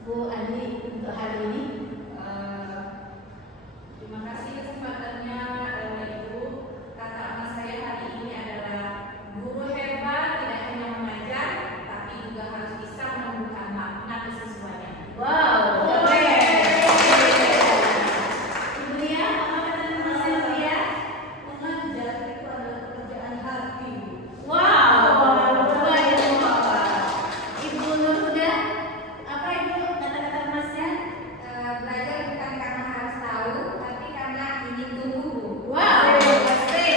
Bu Andi untuk hari ini. Terima kasih kesempatannya Ibu. Kata nama saya hari ini adalah guru hebat tidak hanya mengajar, tapi juga harus bisa menemukan makna kesiswanya. Wow, keren. Ibu ya, apa kata nama saya Ibu ya? Mengajar itu adalah pekerjaan hati. Wow, luar biasa. Ibu Nur Huda, apa Ibu kata-kata Masnya? Belajar bukan karena harus tahu, tapi karena ingin tumbuh. Wow, pasti.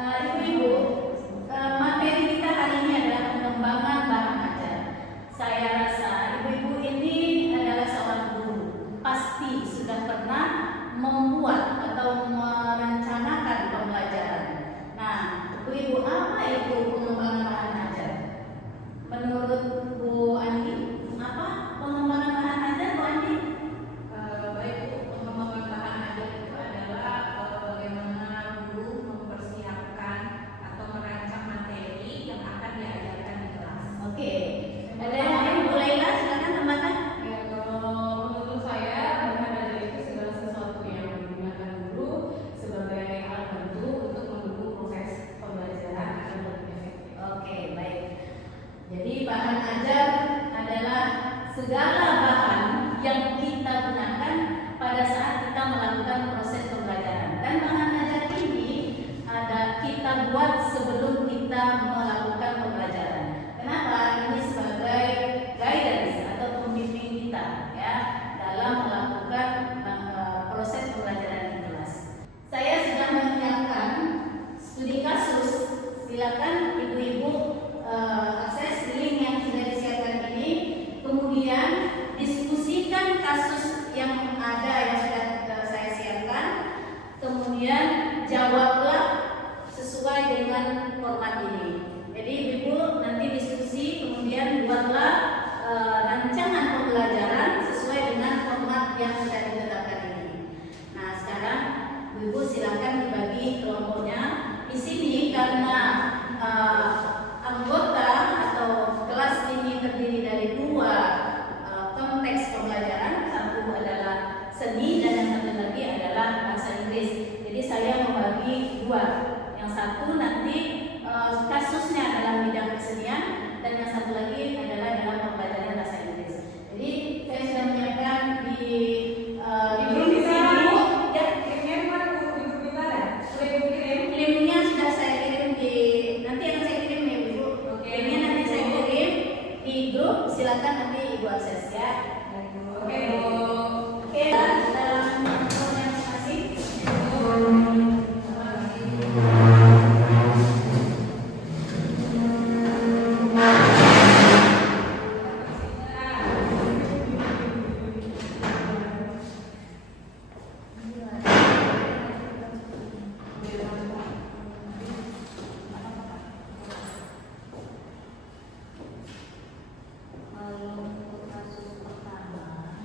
Ibu-ibu, materi kita hari ini adalah pengembangan bahan ajar. Saya rasa ibu-ibu ini adalah seorang guru, pasti sudah pernah membuat atau merencanakan pembelajaran. Nah, ibu-ibu, apa itu pengembangan bahan ajar? Menurut Bu Andi, apa pengembangan bahan ajar, Bu Andi? Baik Bu, pengembangan bahan ajar itu adalah bagaimana guru mempersiapkan atau merancang materi yang akan diajarkan di kelas. Oke, ada yang lain? Bu Laila, silakan tambahkan. Ya, kalau menurut saya bahan ajar itu segala sesuatu yang digunakan guru sebagai alat bantu untuk mendukung proses pembelajaran agar lebih efektif. Oke, baik. Jadi bahan ajar adalah segala bahan yang kita gunakan pada saat kita melakukan proses pembelajaran. Dan bahan ajar ini kita buat sebelum kita melakukan pembelajaran. Kenapa? Ini sebagai guidance atau pembimbing kita ya dalam melakukan proses pembelajaran di kelas. Saya sudah menyiapkan studi kasus. Silakan ibu-ibu akses link yang sudah disiapkan ini, kemudian diskusikan kasus yang ada yang sudah saya siapkan, kemudian jawablah sesuai dengan format ini. Jadi ibu nanti diskusi, kemudian buatlah rancangan pembelajaran sesuai dengan format yang sudah ditetapkan ini. Nah, sekarang ibu silakan dibagi kelompoknya. Di sini karena anggota atau kelas ini terdiri dari dua konteks pembelajaran, satu adalah seni dan yang satu lagi adalah bahasa Inggris. Jadi saya membagi dua. Yang satu nanti kasusnya adalah bidang kesenian dan yang satu lagi adalah dalam pembelajaran bahasa Inggris. Jadi saya sudah menyiapkan di Ibu bisa sini. Ya, kirimnya kemana Bu? Di grup kita ya? Boleh Ibu kirim? linknya sudah saya kirim di nanti akan saya kirim ya Ibu. Oke. Linknya nanti saya kirim di grup, silakan nanti Ibu akses ya. Oke Bu. Oke, dalam komunikasi. Kalau untuk kasus pertama,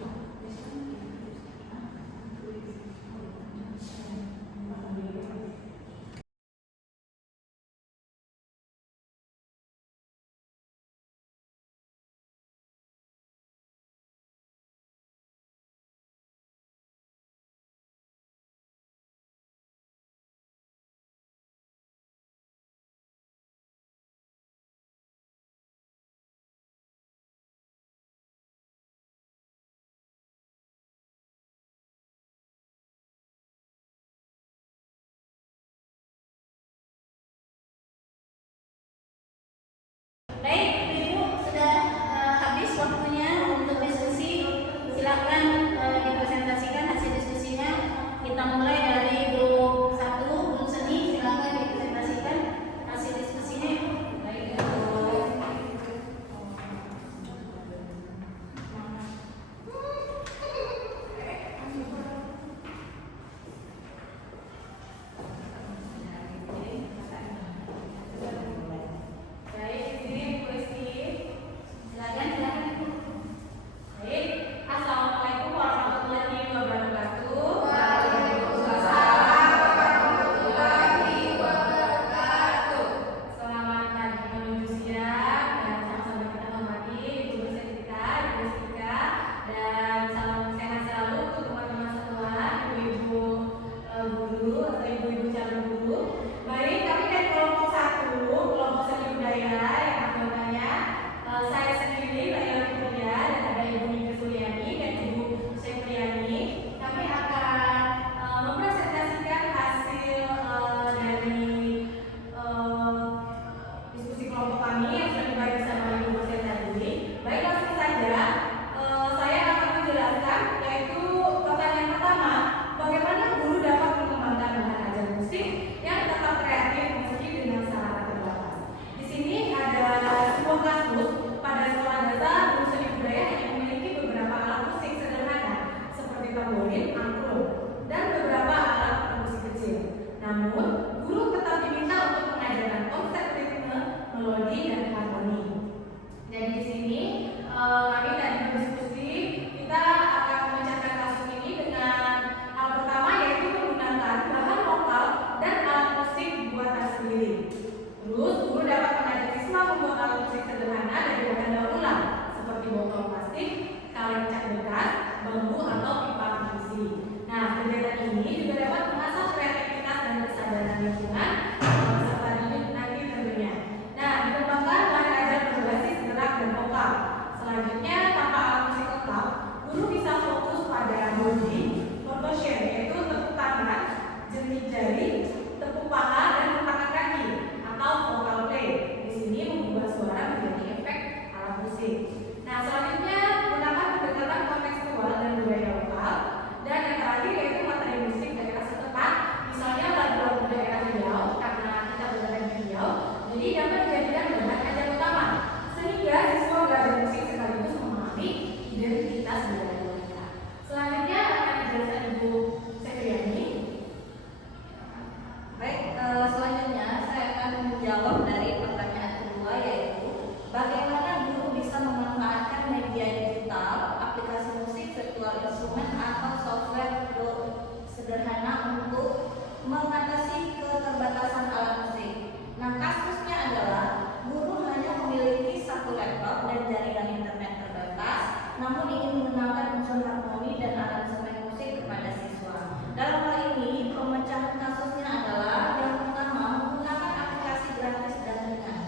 mengatasi keterbatasan alat musik. Nah, kasusnya adalah guru hanya memiliki satu laptop dan jaringan internet terbatas, namun ingin mengenalkan unsur harmoni dan aransemen musik kepada siswa. Dalam hal ini, pemecahan kasusnya adalah yang pertama menggunakan aplikasi gratis dan ringan.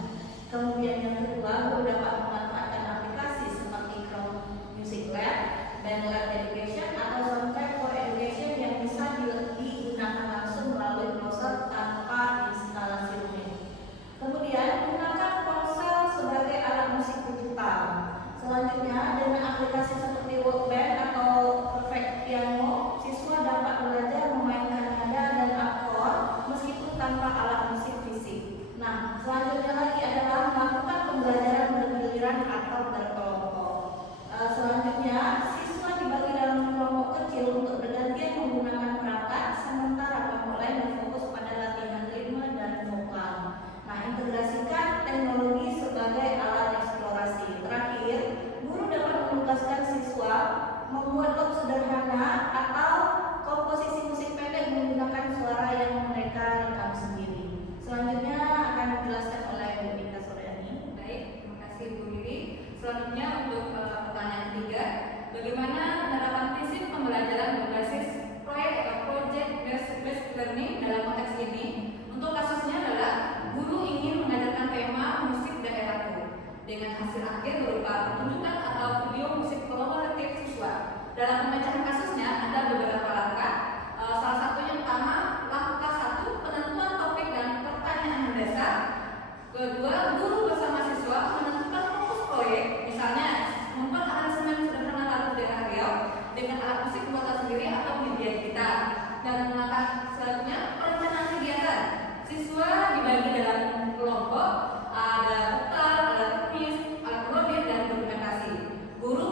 Kemudian yang kedua, guru dapat memanfaatkan aplikasi seperti Chrome Music Lab, BandLab Education, atau Soundtrack for Education yang bisa digunakan langsung melalui browser tanpa instalasi rumit. Kemudian, gunakan ponsel sebagai alat musik digital. Selanjutnya, dengan aplikasi seperti Workband atau Perfect Piano, siswa dapat belajar memainkan nada dan akord meskipun tanpa alat musik fisik. Nah, selanjutnya lagi adalah melakukan pembelajaran bergiliran atau berkelompok. Selanjutnya, siswa dibagi dalam kelompok kecil untuk bergantian menggunakan perangkat, sementara kelompok lain berfokus pada latihan ritme dan vokal. Nah, integrasikan teknologi sebagai alat eksplorasi. Terakhir, guru dapat menugaskan siswa membuat log sederhana atau komposisi musik pendek menggunakan suara yang mereka rekam sendiri. Selanjutnya akan dijelaskan oleh Bu Dika Suryani. Baik, terima kasih Bu Riri. Selanjutnya untuk pertanyaan ketiga, bagaimana penerapan prinsip pembelajaran berbasis proyek atau project based learning dalam konteks ini? Untuk kasusnya adalah guru ingin mengajarkan tema musik daerahku dengan hasil akhir berupa pertunjukan atau video musik kolaboratif siswa. Dalam pemecahan kasusnya ada beberapa langkah. Salah satu yang pertama, langkah 1, penentuan topik dan pertanyaan mendasar. Kedua, guru bersama siswa menentukan fokus proyek, misalnya membuat aransemen sederhana lagu daerah Riau dengan alat musik buatan sendiri atau media kita. Dan langkah selanjutnya, perencanaan kegiatan. Siswa dibagi dalam kelompok, ada vokal, alat ritmis, alat melodi, dan dokumentasi. Guru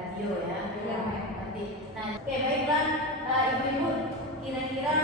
radio ya. Iya. Nanti. Nah, oke baiklah ibu-ibu, kira-kira